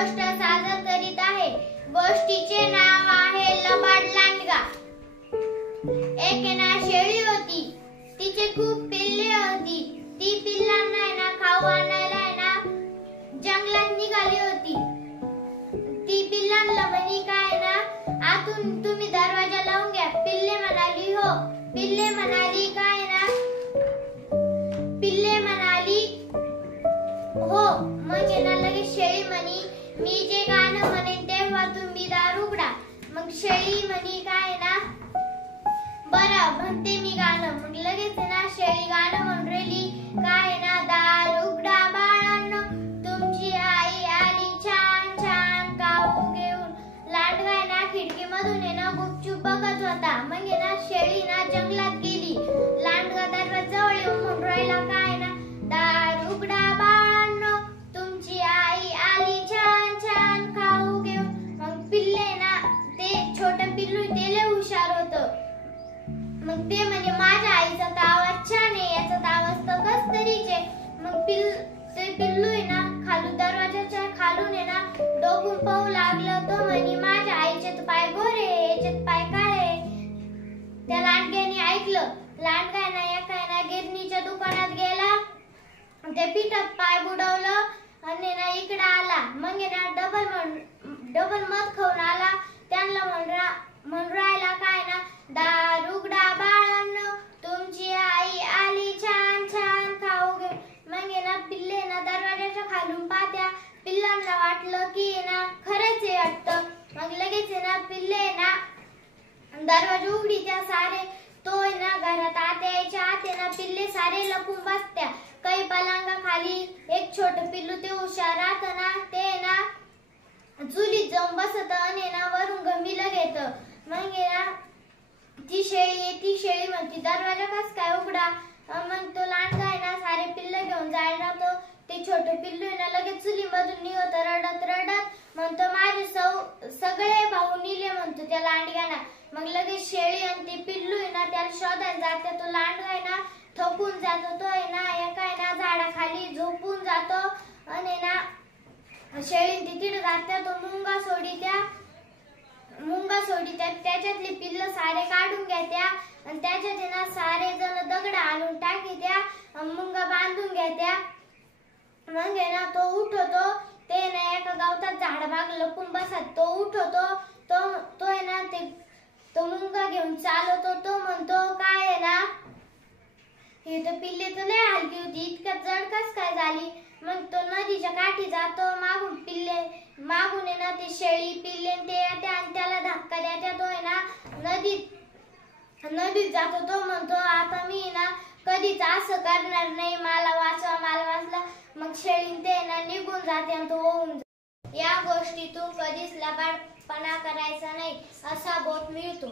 गोष्ट सादर करीत आहे। गोष्टीचे नाव आहे लबाड लांडगा। एक शेळी होती, तिचे खूप पिल्ले होती। ती पिल्लांना खाऊ आणायला जंगलात निघाली होती। ती पिल्लांना म्हणी काय आतून तुम्ही दरवाजा लावून घ्या। पिल्ले म्हणाली हो। पिल्ले म्हणाली काय पिल्ले म्हणाली हो। मग लगेच शेळी म्हणी मी जे गाणं म्हणेन तेव्हा तुम्ही दार उघडा। मग शेळी म्हणी काय बरं म्हणते मी गाणं। मग लगेच शेळी गाणं म्हणून राहिली काय दार उघडा बाळांनो, तुमची आई आली छान छान काऊ घेऊन। लांडगा खिडकीमधून गुपचूप बघत होता। मग शेळी जंगलात गेली। लांडगा दरवाजाजवळ येऊन म्हणून राहिला काय दार उघडा बाळांनो, तुमची आई आली छान छान खाऊ घेऊन। मग पिल्ले ते छोटं पिल्लू ते लय हुशार होतं। मग ते म्हणजे माझ्या आईचा तर आवाज छान आहे, याचा तर आवाज तर कस तरीच आहे। मग ते पिल्लू खालून दरवाजाच्या खालून डोकून पाहू लागलं। तो म्हणे माझ्या आईचे तर पाय गोरे, याचे पाय काळे। त्या लांडग्याने ऐकलं। लांडगा एका गिरणीच्या दुकानात गेला, त्या पिठात पाय बुडवलं आणि इकडे आला। मग डबल मध खाऊन आला। त्यांना म्हणून राहिला काय दार उघडा बाळांनो, तुमची आई आली छान छान खाऊ घेऊन। मग पिल्ले दरवाजाच्या खालून पाहत्या। पिल्लांना वाटलं की खरंच आहे वाटतं। मग लगेच पिल्ले दरवाजा उघडीत्या सारे। तो घरात आत यायच्या आत पिल्ले सारे लपून बसत्या। काही पलंगा खाली एक छोट पिल्लू ते हुशार राहतं ते चुलीत जाऊन बसत आणि वरून गमीला घेत। मग ती शेळी म्हणती दरवाजा कस काय उघडा। मग तो लांडगा सारे पिल्ले घेऊन जायला जातो। ते छोटे पिल्लू लगेच चुलीमधून निघत रडत रडत म्हणतो माझे सगळे भाऊ निले म्हणतो त्या लांडग्याला। मग लगेच शेळी आणि ते पिल्लू त्याला शोधायला जाते। तो लांडगा थकून जातो। तो एका झाडाखाली झोपून जातो आणि शेळी तिकडे जाते। तो मुंगा सोडीत्या त्याच्यातले पिल्ल सारे काढून घेत्या आणि त्याच्यात सारे जण दगड आणून टाकीत्या, मुंगा बांधून घेत्या। मग तो उठतो। ते एका गवतात झाडामाग लपून बसत। तो उठतो। तो मुंगा घेऊन चालवतो। तो म्हणतो काय हे तर पिल्ले तर लय हलकी होती, इतक्या जड कस काय झाली। मग तो नदीच्या काठी जातो। मागून ते शेळी पिल्ले ते येत्या आणि त्याला धक्का देत्या। तो नदीत जातो। तो म्हणतो आता मी कधीच असं करणार नाही, मला वाचवा मला वाचला। मग शेळी ते निघून जाते आणि तो होऊन जातो। या गोष्टीतून कधीच लबाडपणा करायचा नाही असा बोध मिळतो।